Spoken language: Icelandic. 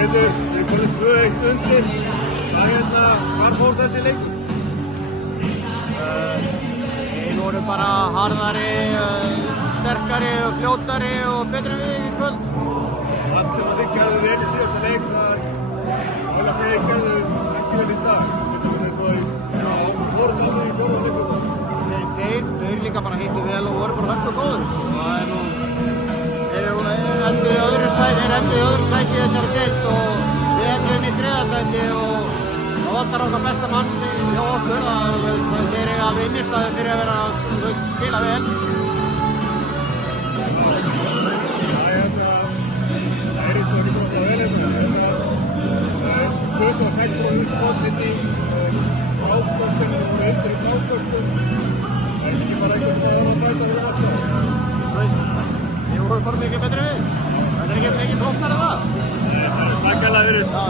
Pétur, við komum 2-1 undir. Hvar fór þessi leikur? Við vorum bara harðari, sterkari og fljótari og betri en við í kvöld. Allt sem þið gerðu vel í síðasta leik, það segja þið gerðu ekki vel í dag. Þetta var eins og fórnandi í fjórða leikunum. Þeir líka bara hittu vel og voru bara högt og góður. Þeir enduðu í öðru sæti þessari deild og við enduðum í þriðja sæti og það vantar okkar besta mann hjá okkur. Þeir eru alveg innistæði fyrir að vera að spila vel. Það er eins og ekki búin að vel eitthvað. 26% skotinn í áskostinu og undir í áskostinu. Það er ekki bara einhvern veginn að bæta fyrir alltaf. Við vorum bara mikið betri við. Það er ekki flóknar en það. Takk fyrir.